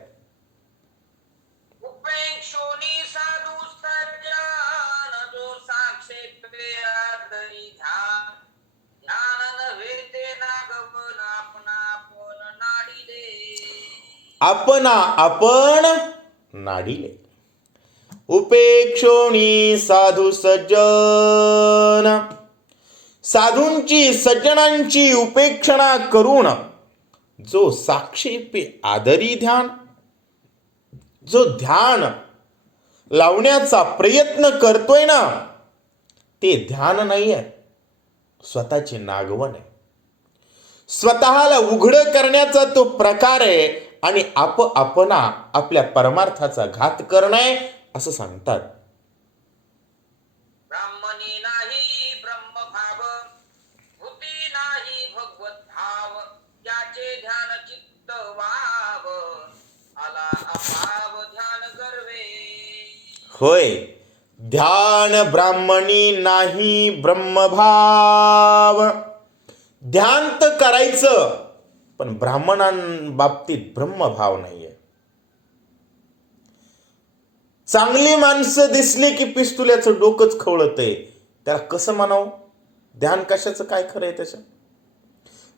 उपेक्षोनी साधू सज्जन जो साक्षेपे आदरी ध्यान ध्यान नव्हे ते नागवन आपण नाडिले. आपण नाडिले. उपेक्षोनी साधू सज्जन. साधूंची सज्जनांची उपेक्षणा करून जो साक्षेपे आदरी ध्यान, जो ध्यान लावण्याचा प्रयत्न करतोय ना, ते ध्यान नाही आहे, स्वतःचे नागवन आहे. स्वतःला उघड करण्याचा तो प्रकार आहे आणि आपणा आपल्या परमार्थाचा घात करणे असं सांगतात. ब्राह्मणी नाही ब्रह्मभाव भूती नाही भगवत भाव याचे ध्यान चित्त वाव आला अभाव ध्यान गर्वे. होय, ध्यान ब्राह्मणी नाही ब्रह्मभाव. ध्यान तर करायचं पण ब्राह्मणांबाबतीत ब्रह्मभाव नाहीये. चांगली माणसं दिसली की पिस्तुल्याचं डोकंच खवळतंय. त्याला कसं म्हणावं? ध्यान कशाचं काय खरं आहे त्याचं?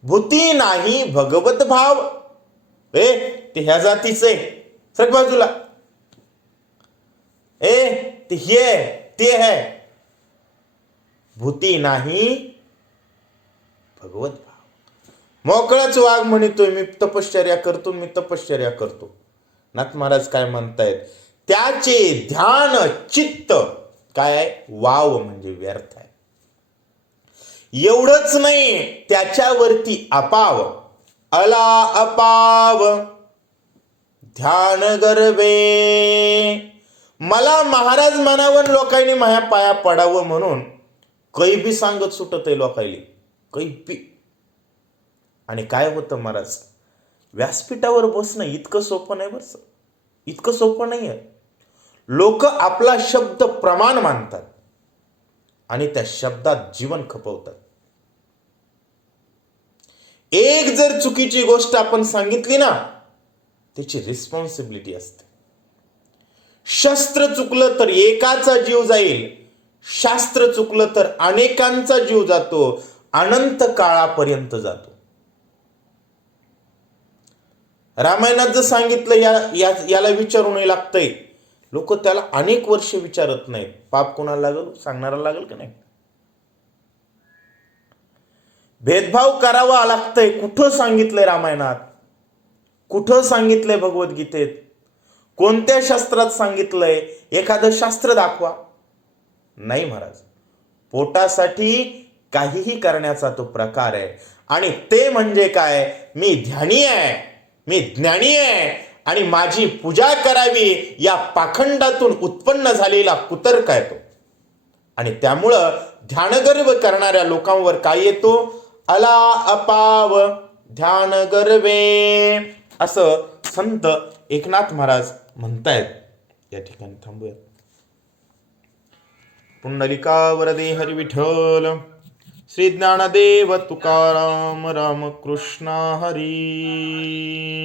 भूती नाही भगवत भाव. ते ह्या जातीचं आहे, सर बाजूला. ते हे ते है. भूती नाही भगवत भाव. मोकळाच वाघ म्हणतोय मी तपश्चर्या करतो, मी तपश्चर्या करतो. नाथ महाराज काय म्हणतायत? त्याचे ध्यान चित्त काय आहे? वाव म्हणजे व्यर्थ आहे. एवढंच नाही, त्याच्यावरती अपाव, अला अपाव ध्यान गर्वे. मला महाराज म्हणावं लोकांनी माझ्या पाया पडावं म्हणून काही बी सांगत सुटत आहे लोकांनी, काही बी. आणि काय होतं महाराज? व्यासपीठावर बसणं इतकं सोपं नाही. बस इतकं सोपं नाही आहे. लोक आपला शब्द प्रमाण मानतात आणि त्या शब्दात जीवन खपवतात. एक जर चुकीची गोष्ट आपण सांगितली ना, त्याची रिस्पॉन्सिबिलिटी असते. शस्त्र चुकलं तर एकाचा जीव जाईल, शास्त्र चुकलं तर अनेकांचा जीव जातो, अनंत काळापर्यंत जातो. रामायणात जर सांगितलं याला विचारू नये लागतंय, लोक त्याला अनेक वर्ष विचारत नाहीत. पाप कोणाला लागल? सांगणारा लागल का नाही? भेदभाव करावा लागतंय. कुठं सांगितलंय रामायणात? कुठं सांगितलंय भगवद्गीतेत? कोणत्या शास्त्रात सांगितलंय? एखादं शास्त्र दाखवा. नाही महाराज. पोटासाठी काहीही करण्याचा तो प्रकार आहे. आणि ते म्हणजे काय? मी ध्यानी आहे, मी ज्ञानी आहे आणि माझी पूजा करावी या पाखंडातून उत्पन्न झालेला कुतर्क आहे तो. आणि त्यामुळं ध्यानगर्व करणाऱ्या लोकांवर काय येतो? अला अपाव ध्यान गर्वे असं संत एकनाथ महाराज म्हणतायत. या ठिकाणी थांबूया. पुंडलिका वरदे हरी विठ्ठल. श्री ज्ञानदेव तुकाराम रामकृष्ण हरी.